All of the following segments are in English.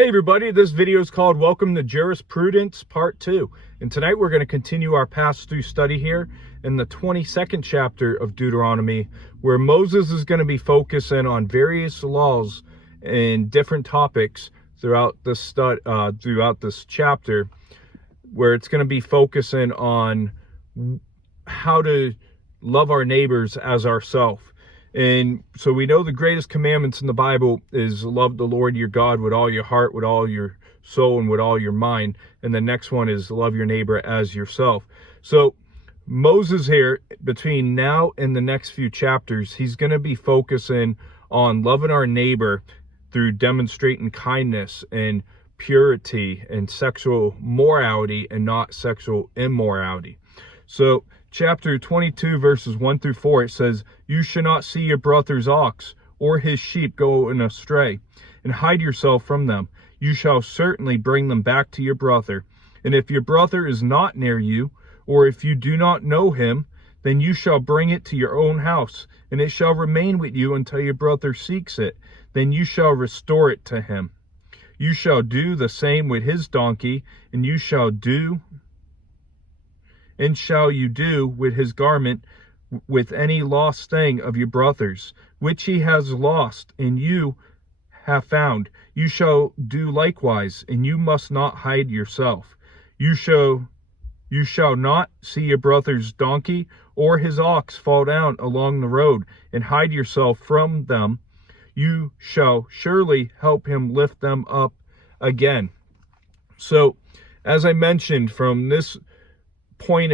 Hey everybody, this video is called Welcome to Jurisprudence Part 2. And tonight we're going to continue our pass-through study here in the 22nd chapter of Deuteronomy, where Moses is going to be focusing on various laws and different topics throughout this chapter, where it's going to be focusing on how to love our neighbors as ourselves. And so we know the greatest commandments in the Bible is love the Lord your God with all your heart, with all your soul, and with all your mind. And the next one is love your neighbor as yourself. So Moses here, between now and the next few chapters, he's going to be focusing on loving our neighbor through demonstrating kindness and purity and sexual morality and not sexual immorality. So chapter 22 verses 1 through 4, it says, "You shall not see your brother's ox or his sheep going astray, and hide yourself from them. You shall certainly bring them back to your brother. And if your brother is not near you, or if you do not know him, then you shall bring it to your own house, and it shall remain with you until your brother seeks it. Then you shall restore it to him. You shall do the same with his donkey, and shall you do with his garment, with any lost thing of your brother's, which he has lost, and you have found. You shall do likewise, and you must not hide yourself. You shall not see your brother's donkey or his ox fall down along the road, and hide yourself from them. You shall surely help him lift them up again." So, as I mentioned, from this point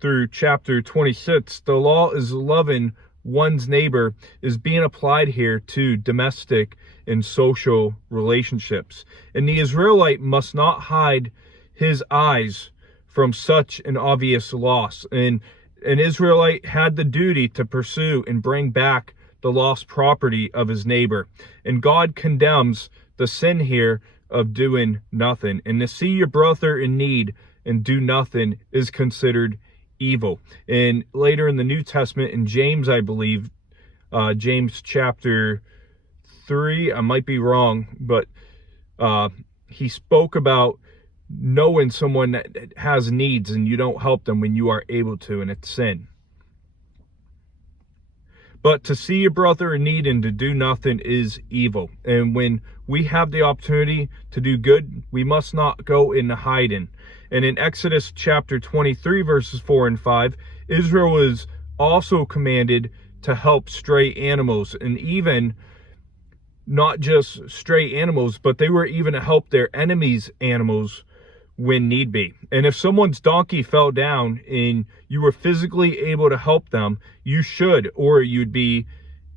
through chapter 26, the law is loving one's neighbor is being applied here to domestic and social relationships. And the Israelite must not hide his eyes from such an obvious loss. And an Israelite had the duty to pursue and bring back the lost property of his neighbor. And God condemns the sin here of doing nothing. And to see your brother in need and do nothing is considered evil. And later in the New Testament, in James, I believe, James chapter 3, I might be wrong, but he spoke about knowing someone that has needs and you don't help them when you are able to, and it's sin. But to see your brother in need and to do nothing is evil. And when we have the opportunity to do good, we must not go into hiding. And in Exodus chapter 23, verses 4 and 5, Israel is also commanded to help stray animals, and even not just stray animals, but they were even to help their enemies' animals when need be. And if someone's donkey fell down and you were physically able to help them, you should, or you'd be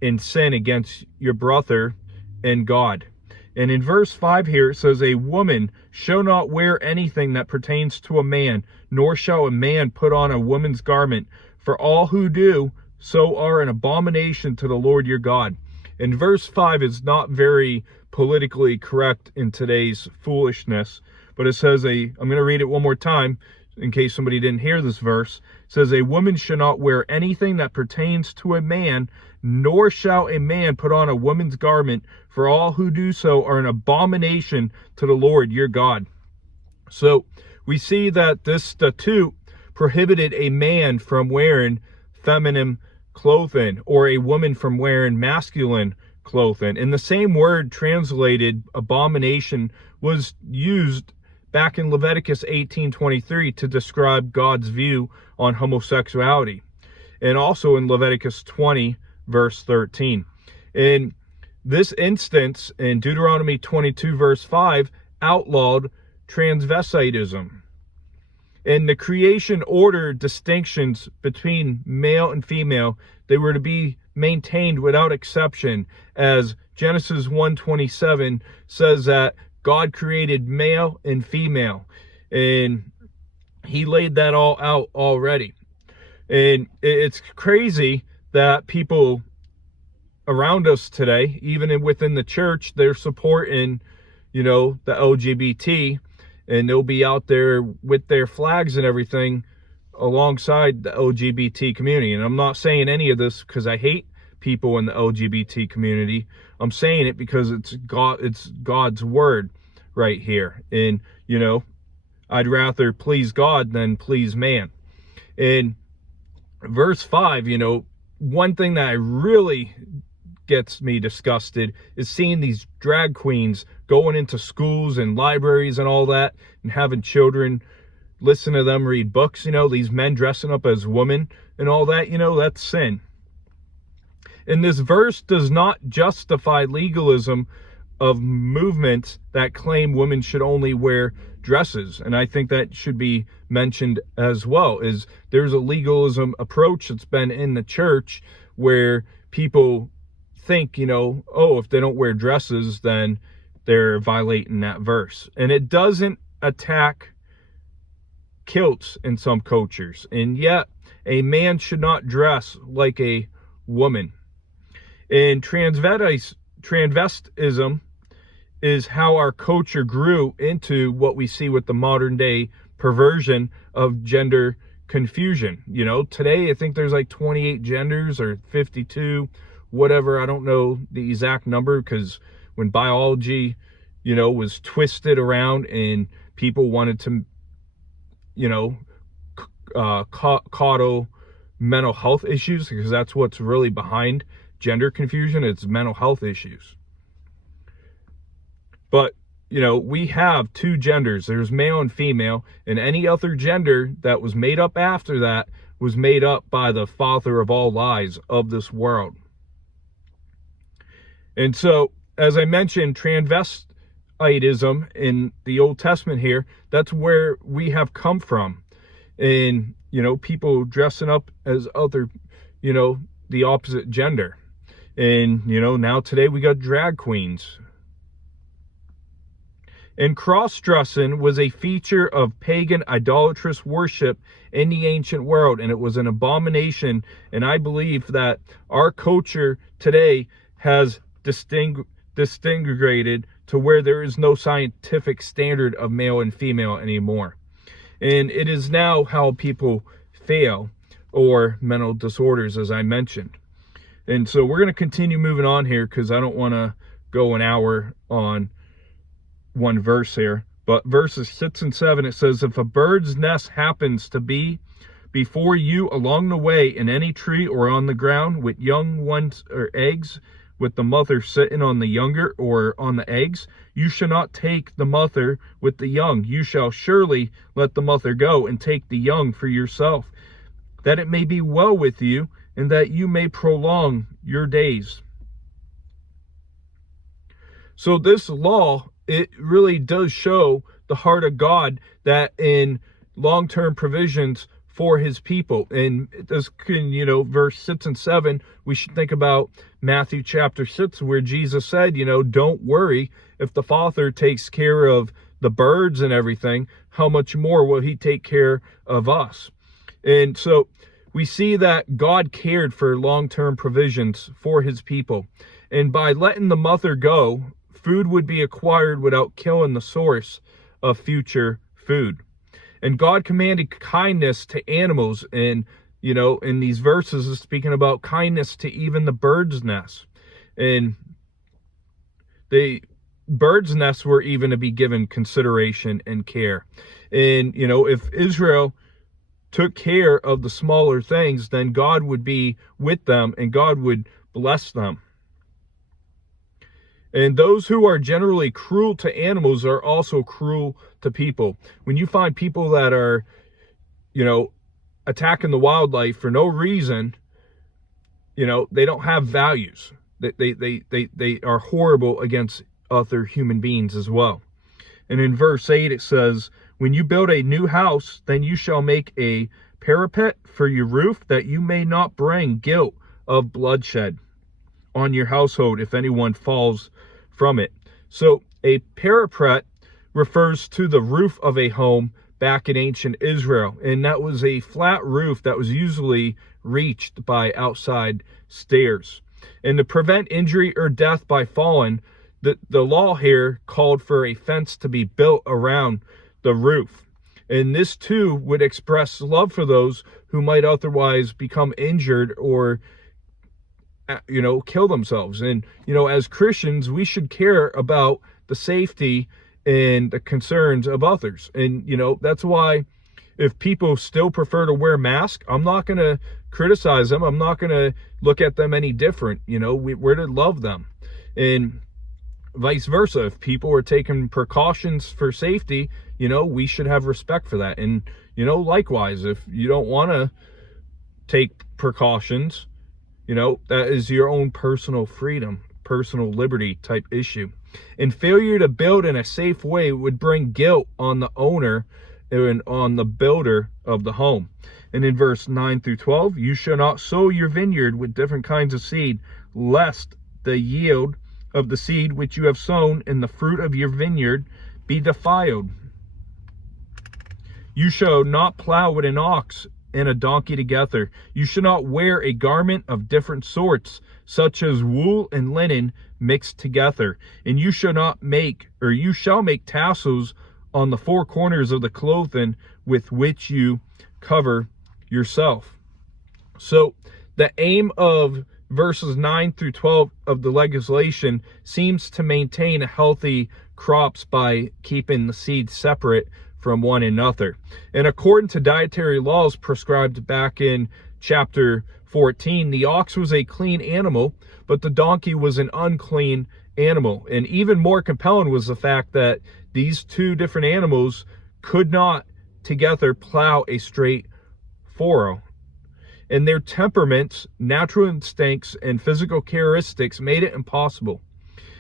in sin against your brother and God. And in verse 5 here, it says, "A woman shall not wear anything that pertains to a man, nor shall a man put on a woman's garment, for all who do so are an abomination to the Lord your God." And verse 5 is not very politically correct in today's foolishness, but it says, I'm going to read it one more time in case somebody didn't hear this verse. It says, "A woman shall not wear anything that pertains to a man, nor shall a man put on a woman's garment, for all who do so are an abomination to the Lord your God." So we see that this statute prohibited a man from wearing feminine clothing or a woman from wearing masculine clothing. And the same word translated abomination was used back in Leviticus 18:23 to describe God's view on homosexuality, and also in Leviticus 20 verse 13. In this instance, in Deuteronomy 22 verse 5, outlawed transvestitism. In the creation order distinctions between male and female, they were to be maintained without exception, as Genesis 1:27 says that God created male and female, and he laid that all out already. And it's crazy that people around us today, even within the church, they're supporting, the LGBT, and they'll be out there with their flags and everything alongside the LGBT community. And I'm not saying any of this because I hate people in the LGBT community. I'm saying it because it's God's word, right here. And, I'd rather please God than please man. In verse 5, one thing that really gets me disgusted is seeing these drag queens going into schools and libraries and all that and having children listen to them read books. These men dressing up as women and all that, that's sin. And this verse does not justify legalism of movements that claim women should only wear dresses. And I think that should be mentioned as well, is there's a legalism approach that's been in the church where people think, if they don't wear dresses, then they're violating that verse. And it doesn't attack kilts in some cultures. And yet, a man should not dress like a woman. And transvestism is how our culture grew into what we see with the modern day perversion of gender confusion. Today I think there's like 28 genders or 52, whatever. I don't know the exact number, because when biology, was twisted around and people wanted to, coddle mental health issues, because that's what's really behind gender confusion. It's mental health issues. But, we have two genders. There's male and female, and any other gender that was made up after that was made up by the father of all lies of this world. And so, as I mentioned, transvestitism in the Old Testament here, that's where we have come from. And, people dressing up as other, the opposite gender. And, now today we got drag queens. And cross-dressing was a feature of pagan idolatrous worship in the ancient world, and it was an abomination. And I believe that our culture today has distinguished to where there is no scientific standard of male and female anymore. And it is now how people fail, or mental disorders, as I mentioned. And so we're going to continue moving on here, because I don't want to go an hour on one verse here. But verses 6 and 7, it says, if a bird's nest happens to be before you along the way in any tree or on the ground with young ones or eggs, with the mother sitting on the younger or on the eggs, you shall not take the mother with the young. You shall surely let the mother go and take the young for yourself, that it may be well with you and that you may prolong your days. So this law, it really does show the heart of God, that in long-term provisions for his people. And this can, verse 6 and 7, we should think about Matthew chapter 6, where Jesus said, don't worry, if the Father takes care of the birds and everything, how much more will he take care of us? And so we see that God cared for long-term provisions for his people. And by letting the mother go, food would be acquired without killing the source of future food. And God commanded kindness to animals. And, in these verses is speaking about kindness to even the bird's nest. And the bird's nests were even to be given consideration and care. And, if Israel took care of the smaller things, then God would be with them and God would bless them. And those who are generally cruel to animals are also cruel to people. When you find people that are, attacking the wildlife for no reason, they don't have values. They are horrible against other human beings as well. And in verse 8 it says, when you build a new house, then you shall make a parapet for your roof, that you may not bring guilt of bloodshed on your household if anyone falls from it. So a parapet refers to the roof of a home back in ancient Israel, and that was a flat roof that was usually reached by outside stairs. And to prevent injury or death by falling, the law here called for a fence to be built around the roof. And this too would express love for those who might otherwise become injured or kill themselves. And as Christians, we should care about the safety and the concerns of others. And, that's why if people still prefer to wear masks, I'm not going to criticize them. I'm not going to look at them any different. We're to love them. And vice versa. If people are taking precautions for safety, we should have respect for that. And, likewise, if you don't want to take precautions, that is your own personal freedom, personal liberty type issue. And failure to build in a safe way would bring guilt on the owner and on the builder of the home. And in verse 9 through 12, you shall not sow your vineyard with different kinds of seed, lest the yield of the seed which you have sown in the fruit of your vineyard be defiled. You shall not plow with an ox and a donkey together. You shall not wear a garment of different sorts, such as wool and linen mixed together. And you shall make tassels on the four corners of the clothing with which you cover yourself. So the aim of verses 9 through 12 of the legislation seems to maintain healthy crops by keeping the seeds separate from one another. And according to dietary laws prescribed back in chapter 14, the ox was a clean animal, but the donkey was an unclean animal. And even more compelling was the fact that these two different animals could not together plow a straight furrow. And their temperaments, natural instincts, and physical characteristics made it impossible.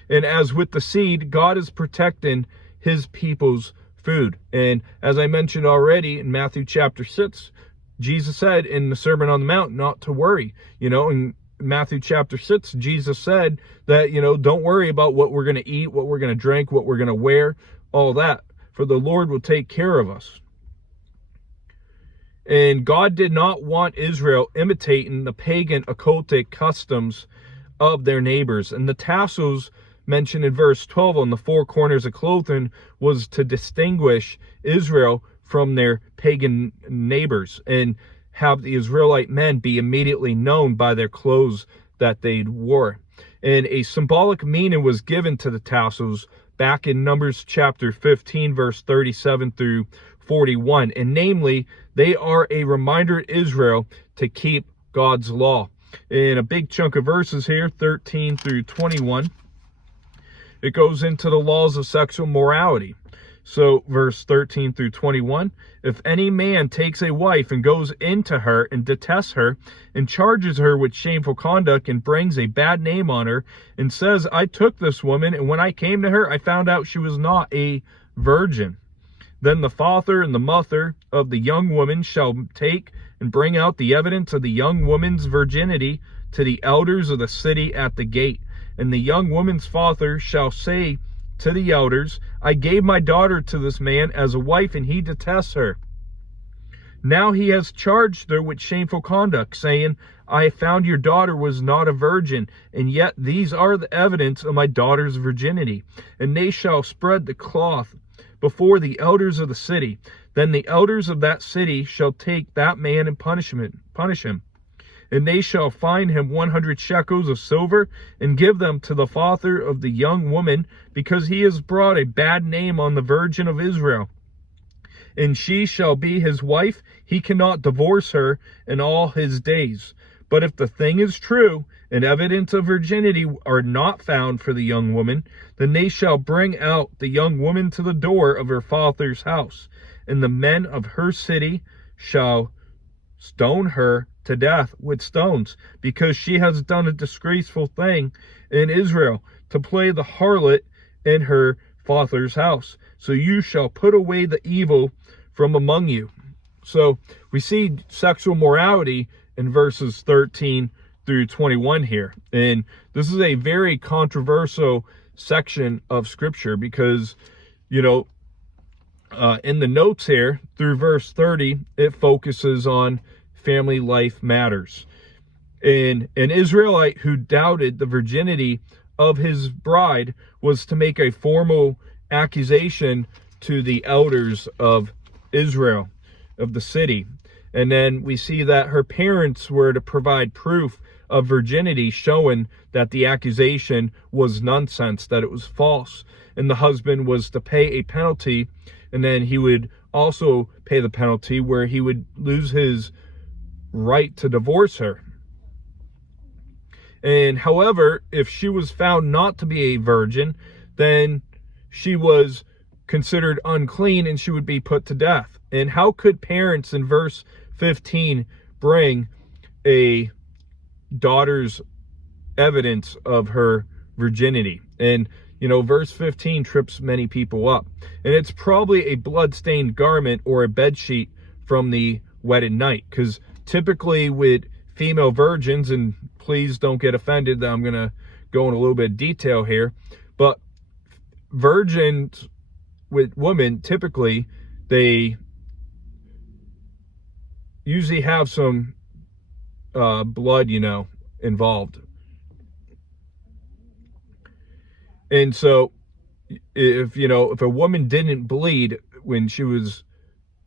And as with the seed, God is protecting his people's food. And as I mentioned already in Matthew chapter 6, Jesus said in the Sermon on the Mount not to worry. In Matthew chapter 6, Jesus said that, don't worry about what we're going to eat, what we're going to drink, what we're going to wear, all that, for the Lord will take care of us. And God did not want Israel imitating the pagan occultic customs of their neighbors. And the tassels mentioned in verse 12 on the four corners of clothing was to distinguish Israel from their pagan neighbors and have the Israelite men be immediately known by their clothes that they wore. And a symbolic meaning was given to the tassels back in Numbers chapter 15, verse 37 through 41. And namely, they are a reminder to Israel to keep God's law. In a big chunk of verses here, 13 through 21, it goes into the laws of sexual morality. So verse 13 through 21, if any man takes a wife and goes into her and detests her and charges her with shameful conduct and brings a bad name on her and says, I took this woman, and when I came to her, I found out she was not a virgin. Then the father and the mother of the young woman shall take and bring out the evidence of the young woman's virginity to the elders of the city at the gate. And the young woman's father shall say to the elders, I gave my daughter to this man as a wife, and he detests her. Now he has charged her with shameful conduct, saying, I found your daughter was not a virgin, and yet these are the evidence of my daughter's virginity. And they shall spread the cloth before the elders of the city. Then the elders of that city shall take that man and punish him. And they shall fine him 100 shekels of silver, and give them to the father of the young woman, because he has brought a bad name on the Virgin of Israel. And she shall be his wife. He cannot divorce her in all his days. But if the thing is true, and evidence of virginity are not found for the young woman, then they shall bring out the young woman to the door of her father's house, and the men of her city shall stone her to death with stones, because she has done a disgraceful thing in Israel, to play the harlot in her father's house. So you shall put away the evil from among you. So we see sexual morality in verses 13 through 21 here. And this is a very controversial section of scripture, because, in the notes here through verse 30, it focuses on family life matters. And an Israelite who doubted the virginity of his bride was to make a formal accusation to the elders of Israel, of the city. And then we see that her parents were to provide proof of virginity, showing that the accusation was nonsense, that it was false. And the husband was to pay a penalty, and then he would also pay the penalty where he would lose his right to divorce her. And however, if she was found not to be a virgin, then she was considered unclean and she would be put to death. And how could parents in verse 15 bring a daughter's evidence of her virginity? And verse 15 trips many people up. And it's probably a blood-stained garment or a bedsheet from the wedded night. Because typically with female virgins, and please don't get offended that I'm going to go in a little bit of detail here, but virgins with women, typically, they usually have some blood, involved. And so if a woman didn't bleed when she was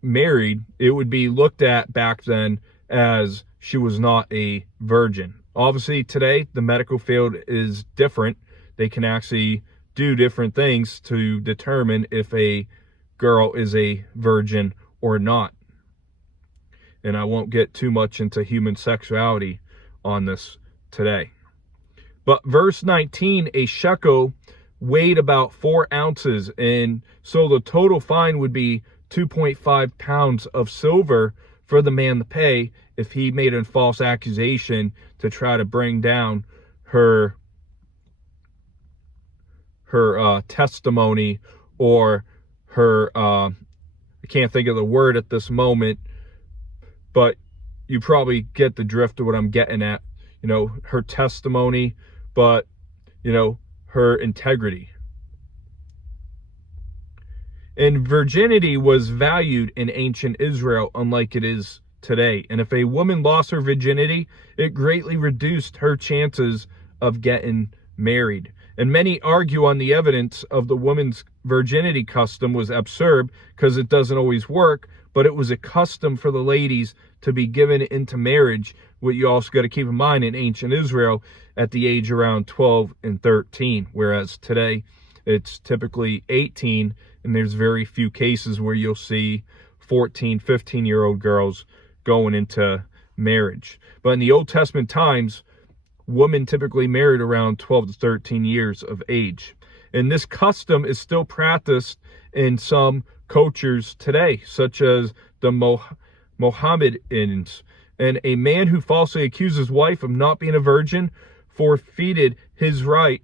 married, it would be looked at back then as she was not a virgin. Obviously today the medical field is different. They can actually do different things to determine if a girl is a virgin or not. And I won't get too much into human sexuality on this today. But verse 19, a shekel weighed about 4 ounces, and so the total fine would be 2.5 pounds of silver for the man to pay if he made a false accusation to try to bring down her testimony, or her I can't think of the word at this moment, but you probably get the drift of what I'm getting at. Her testimony, but her integrity. And virginity was valued in ancient Israel unlike it is today. And if a woman lost her virginity, it greatly reduced her chances of getting married. And many argue on the evidence of the woman's virginity custom was absurd because it doesn't always work, but it was a custom for the ladies to be given into marriage. What you also got to keep in mind, in ancient Israel, at the age around 12 and 13, whereas today it's typically 18, and there's very few cases where you'll see 14, 15-year-old girls going into marriage. But in the Old Testament times, women typically married around 12 to 13 years of age. And this custom is still practiced in some cultures today, such as the Mohammedans. And a man who falsely accused his wife of not being a virgin forfeited his right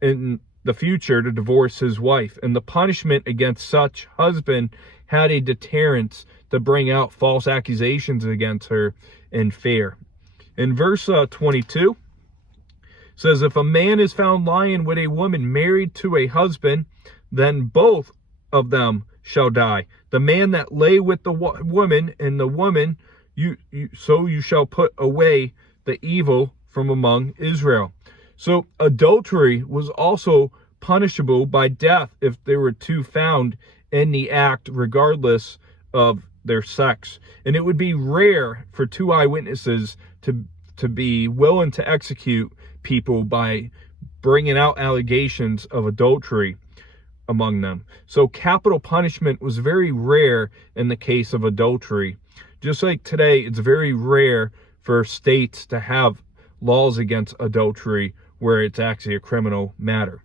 in the future to divorce his wife. And the punishment against such husband had a deterrence to bring out false accusations against her in fear. In verse 22, says, if a man is found lying with a woman married to a husband, then both of them shall die. The man that lay with the woman, and the woman, you shall put away the evil from among Israel. So adultery was also punishable by death if there were two found in the act, regardless of their sex. And it would be rare for two eyewitnesses to be willing to execute people by bringing out allegations of adultery among them. So capital punishment was very rare in the case of adultery. Just like today, it's very rare for states to have laws against adultery where it's actually a criminal matter.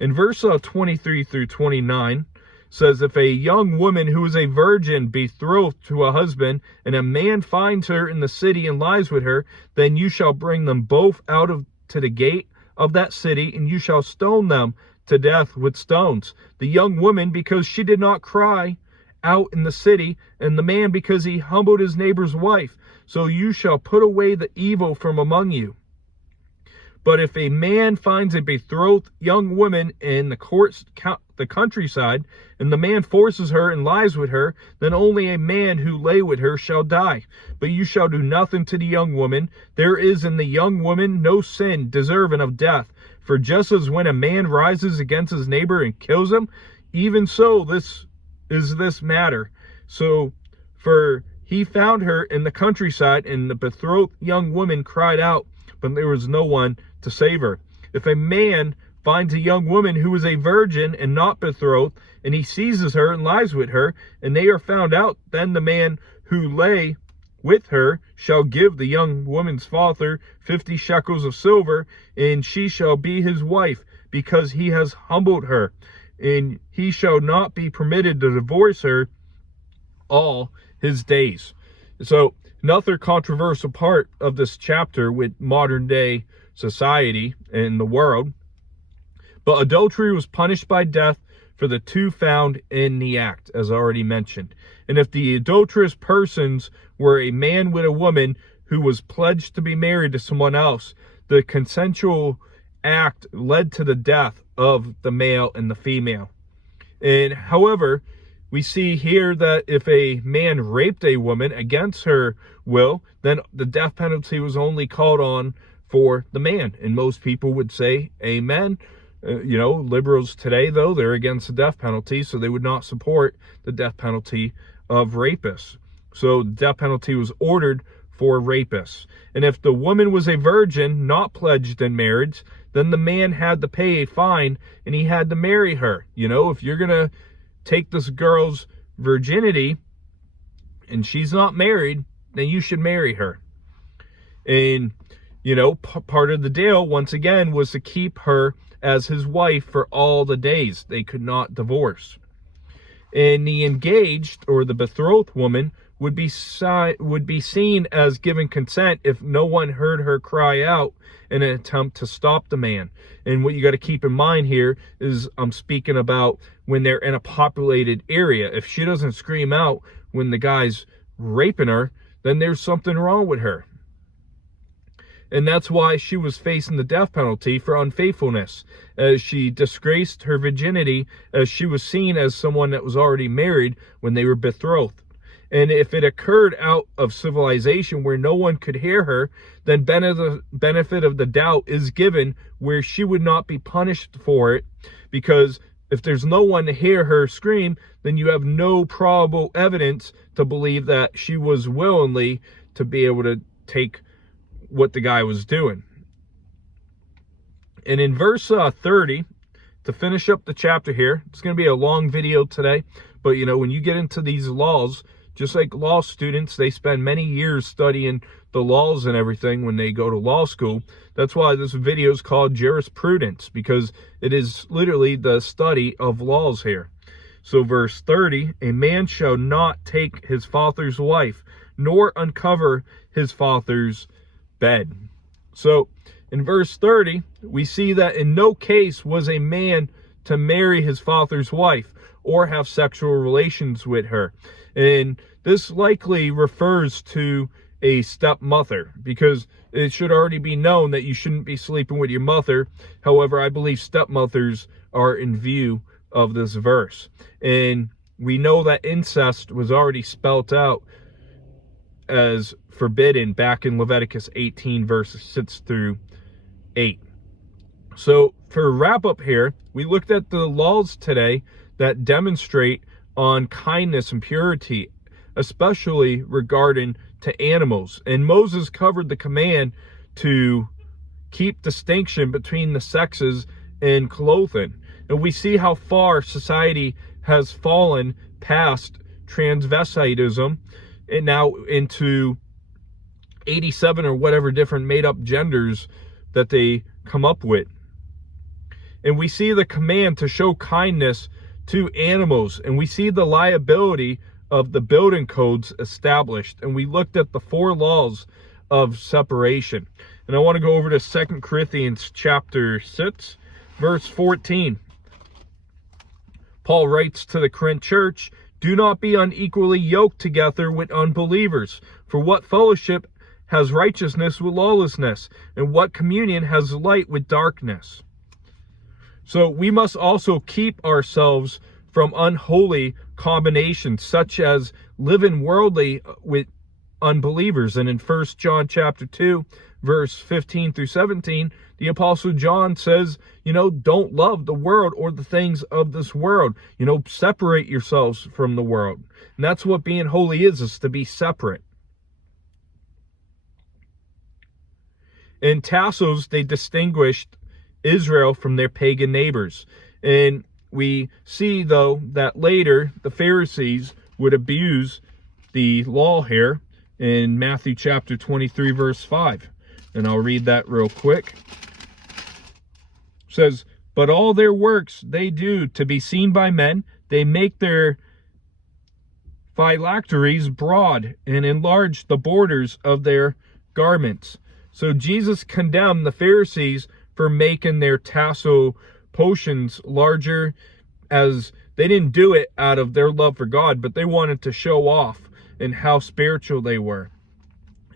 In verse 23 through 29 says, if a young woman who is a virgin betrothed to a husband, and a man finds her in the city and lies with her, then you shall bring them both out to the gate of that city, and you shall stone them to death with stones. The young woman, because she did not cry out in the city, and the man, because he humbled his neighbor's wife. So you shall put away the evil from among you. But if a man finds a betrothed young woman in the countryside, and the man forces her and lies with her, then only a man who lay with her shall die. But you shall do nothing to the young woman. There is in the young woman no sin deserving of death. For just as when a man rises against his neighbor and kills him, even so this is this matter. So for he found her in the countryside, and the betrothed young woman cried out but there was no one to save her. If a man finds a young woman who is a virgin and not betrothed, and he seizes her and lies with her, and they are found out, then the man who lay with her shall give the young woman's father 50 shekels of silver, and she shall be his wife, because he has humbled her. And he shall not be permitted to divorce her all his days. So another controversial part of this chapter with modern day society and the world. But adultery was punished by death for the two found in the act, as I already mentioned. And if the adulterous persons were a man with a woman who was pledged to be married to someone else, the consensual act led to the death of the male and the female. And however, we see here that if a man raped a woman against her will, then the death penalty was only called on for the man. And most people would say, amen. Liberals today, though, they're against the death penalty, so they would not support the death penalty of rapists. So the death penalty was ordered for rapists. And if the woman was a virgin, not pledged in marriage, then the man had to pay a fine and he had to marry her. If you're going to take this girl's virginity and she's not married, then you should marry her. And, part of the deal, once again, was to keep her as his wife for all the days. They could not divorce. And the engaged or the betrothed woman would be seen as giving consent if no one heard her cry out in an attempt to stop the man. And what you got to keep in mind here is I'm speaking about when they're in a populated area. If she doesn't scream out when the guy's raping her, then there's something wrong with her. And that's why she was facing the death penalty for unfaithfulness, as she disgraced her virginity, as she was seen as someone that was already married when they were betrothed. And if it occurred out of civilization where no one could hear her, then benefit of the doubt is given where she would not be punished for it, because if there's no one to hear her scream, then you have no probable evidence to believe that she was willingly to be able to take what the guy was doing. And in verse 30, to finish up the chapter here, it's going to be a long video today, but when you get into these laws, just like law students, they spend many years studying the laws and everything when they go to law school. That's why this video is called Jurisprudence, because it is literally the study of laws here. So verse 30, a man shall not take his father's wife, nor uncover his father's bed. So in verse 30, we see that in no case was a man to marry his father's wife or have sexual relations with her. And this likely refers to a stepmother, because it should already be known that you shouldn't be sleeping with your mother. However, I believe stepmothers are in view of this verse. And we know that incest was already spelt out as forbidden back in Leviticus 18 verses 6 through 8. So for a wrap up here, we looked at the laws today that demonstrate on kindness and purity, especially regarding to animals. And Moses covered the command to keep distinction between the sexes in clothing. And we see how far society has fallen past transvestitism and now into 87 or whatever different made-up genders that they come up with. And we see the command to show kindness to animals, and we see the liability of the building codes established, and we looked at the 4 laws of separation. And I want to go over to 2 Corinthians chapter 6, verse 14. Paul writes to the Corinth church, "Do not be unequally yoked together with unbelievers. For what fellowship has righteousness with lawlessness? And what communion has light with darkness?" So we must also keep ourselves from unholy combinations, such as living worldly with unbelievers. And in 1 John chapter 2, verse 15 through 17, the Apostle John says, don't love the world or the things of this world. Separate yourselves from the world. And that's what being holy is to be separate. And tassels, they distinguished Israel from their pagan neighbors. And we see, though, that later the Pharisees would abuse the law here in Matthew chapter 23, verse 5. And I'll read that real quick. It says, "But all their works they do to be seen by men. They make their phylacteries broad and enlarge the borders of their garments." So Jesus condemned the Pharisees for making their tassel potions larger, as they didn't do it out of their love for God, but they wanted to show off and how spiritual they were.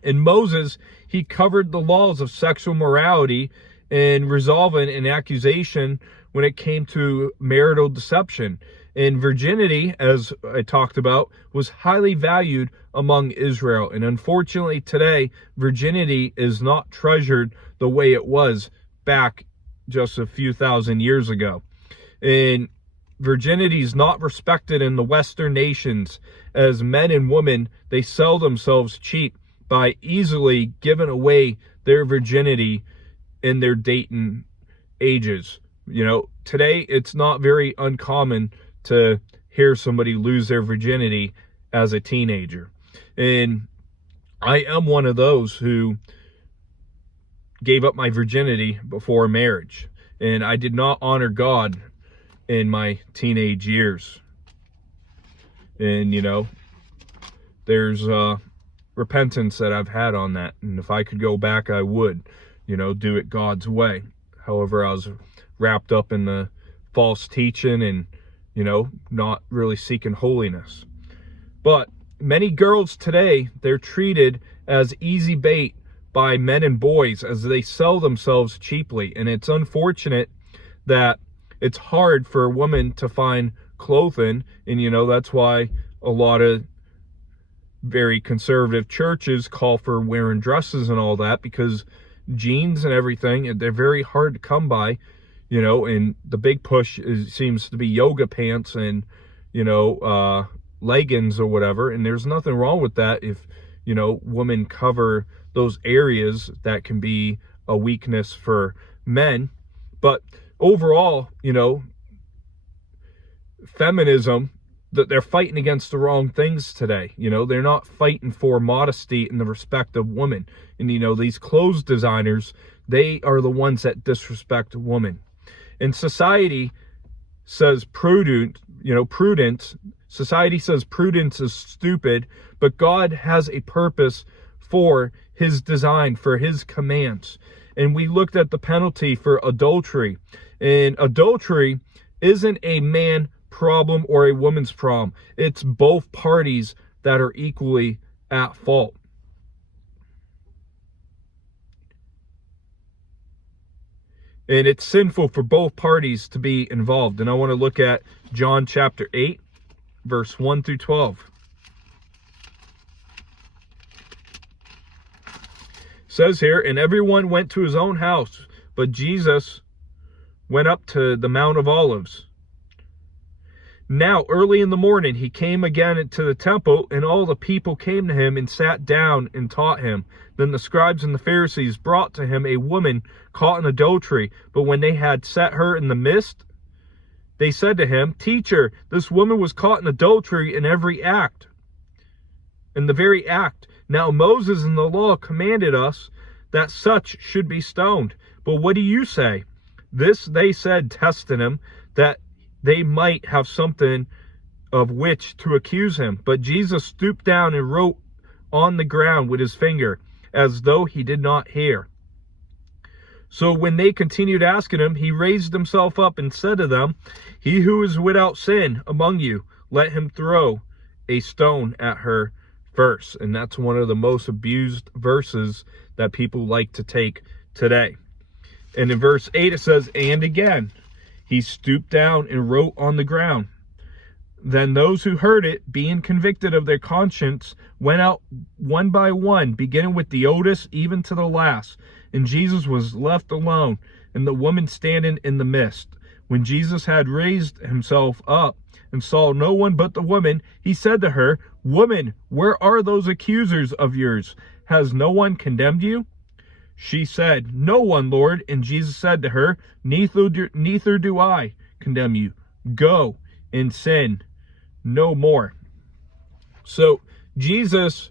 And Moses, he covered the laws of sexual morality and resolving an accusation when it came to marital deception. And virginity, as I talked about, was highly valued among Israel. And unfortunately today, virginity is not treasured the way it was back just a few thousand years ago. And virginity is not respected in the Western nations, as men and women, they sell themselves cheap by easily giving away their virginity in their dating ages. You know, today it's not very uncommon to hear somebody lose their virginity as a teenager. And I am one of those who gave up my virginity before marriage. And I did not honor God in my teenage years. And, you know, there's repentance that I've had on that. And if I could go back, I would, you know, do it God's way. However, I was wrapped up in the false teaching and, you know, not really seeking holiness. But many girls today, they're treated as easy bait by men and boys as they sell themselves cheaply. And it's unfortunate that it's hard for a woman to find clothing. And, you know, that's why a lot of very conservative churches call for wearing dresses and all that, because jeans and everything, they're very hard to come by. You know, and the big push seems to be yoga pants and, you know, leggings or whatever. And there's nothing wrong with that if, you know, women cover those areas that can be a weakness for men. But overall, you know, feminism, that they're fighting against the wrong things today. You know, they're not fighting for modesty and the respect of women. And, you know, these clothes designers, they are the ones that disrespect women. And society says prudence. Society says prudence is stupid, but God has a purpose for his design, for his commands. And we looked at the penalty for adultery. And adultery isn't a man problem or a woman's problem. It's both parties that are equally at fault. And it's sinful for both parties to be involved. And I want to look at John chapter 8, verse 1 through 12. It says here, "And everyone went to his own house, but Jesus went up to the Mount of Olives. Now, early in the morning, he came again to the temple, and all the people came to him and sat down and taught him. Then the scribes and the Pharisees brought to him a woman caught in adultery. But when they had set her in the midst, they said to him, 'Teacher, this woman was caught in adultery in the very act. Now Moses in the law commanded us that such should be stoned. But what do you say?' This they said, testing him, that they might have something of which to accuse him. But Jesus stooped down and wrote on the ground with his finger, as though he did not hear. So when they continued asking him, he raised himself up and said to them, 'He who is without sin among you, let him throw a stone at her first.'" And that's one of the most abused verses that people like to take today. And in verse 8 it says, "And again he stooped down and wrote on the ground. Then those who heard it, being convicted of their conscience, went out one by one, beginning with the oldest even to the last. And Jesus was left alone, and the woman standing in the midst. When Jesus had raised himself up and saw no one but the woman, he said to her, 'Woman, where are those accusers of yours? Has no one condemned you?' She said, "No one, Lord." And Jesus said to her, neither do I condemn you. Go and sin no more." So Jesus,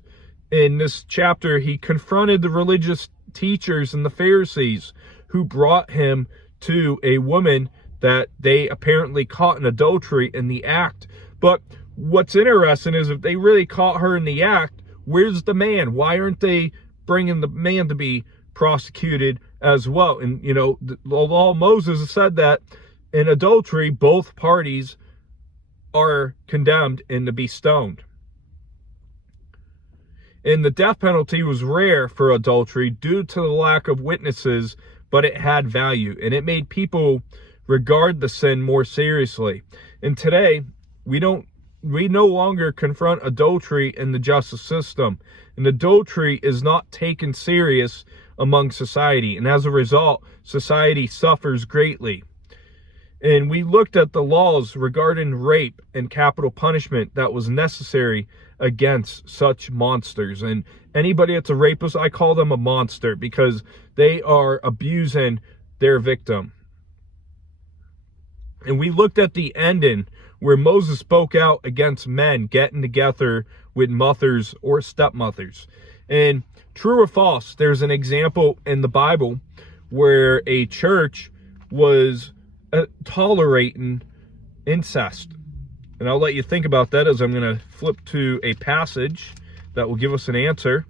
in this chapter, he confronted the religious teachers and the Pharisees who brought him to a woman that they apparently caught in adultery in the act. But what's interesting is, if they really caught her in the act, where's the man? Why aren't they bringing the man to be prosecuted as well? And, you know, the law of Moses has said that in adultery, both parties are condemned and to be stoned. And the death penalty was rare for adultery due to the lack of witnesses, but it had value, and it made people regard the sin more seriously. And today, we no longer confront adultery in the justice system, and adultery is not taken serious among society, and as a result, society suffers greatly. And we looked at the laws regarding rape and capital punishment that was necessary against such monsters. And anybody that's a rapist, I call them a monster, because they are abusing their victim. And we looked at the ending where Moses spoke out against men getting together with mothers or stepmothers. And true or false, there's an example in the Bible where a church was tolerating incest. And I'll let you think about that as I'm going to flip to a passage that will give us an answer.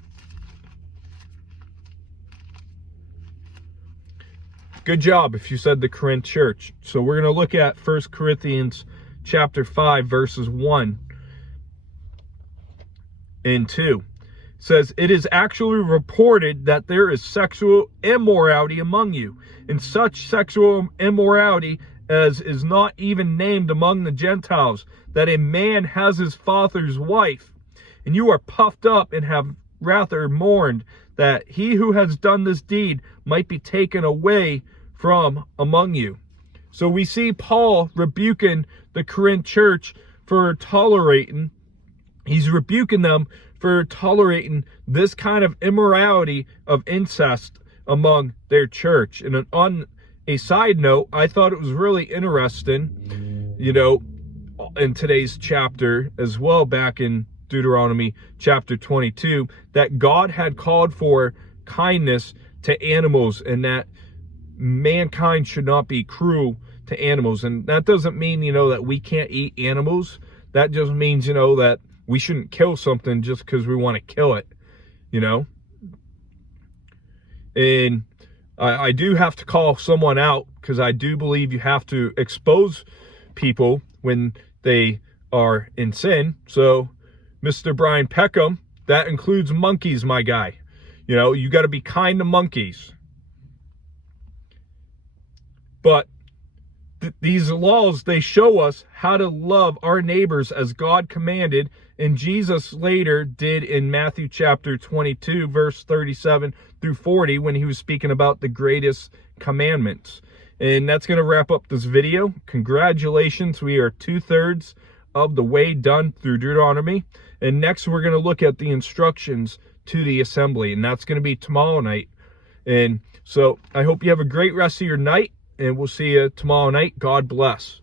Good job if you said the Corinth church. So we're going to look at 1 Corinthians chapter 5, verses 1 and 2. It says, "It is actually reported that there is sexual immorality among you, and such sexual immorality as is not even named among the Gentiles, that a man has his father's wife. And you are puffed up and have rather mourned that he who has done this deed might be taken away from among you." So we see Paul rebuking the Corinth church for tolerating. He's rebuking them for tolerating this kind of immorality of incest among their church. And on a side note, I thought it was really interesting, you know, in today's chapter as well, back in Deuteronomy chapter 22, that God had called for kindness to animals, and that mankind should not be cruel to animals. And that doesn't mean, you know, that we can't eat animals. That just means, you know, that we shouldn't kill something just because we want to kill it, you know. And I do have to call someone out, because I do believe you have to expose people when they are in sin. So, Mr. Brian Peckham, that includes monkeys, my guy. You know, you got to be kind to monkeys. But these laws, they show us how to love our neighbors as God commanded, and Jesus later did in Matthew chapter 22, verse 37 through 40, when he was speaking about the greatest commandments. And that's going to wrap up this video. Congratulations, we are 2/3 of the way done through Deuteronomy. And next we're going to look at the instructions to the assembly, and that's going to be tomorrow night. And so I hope you have a great rest of your night, and we'll see you tomorrow night. God bless.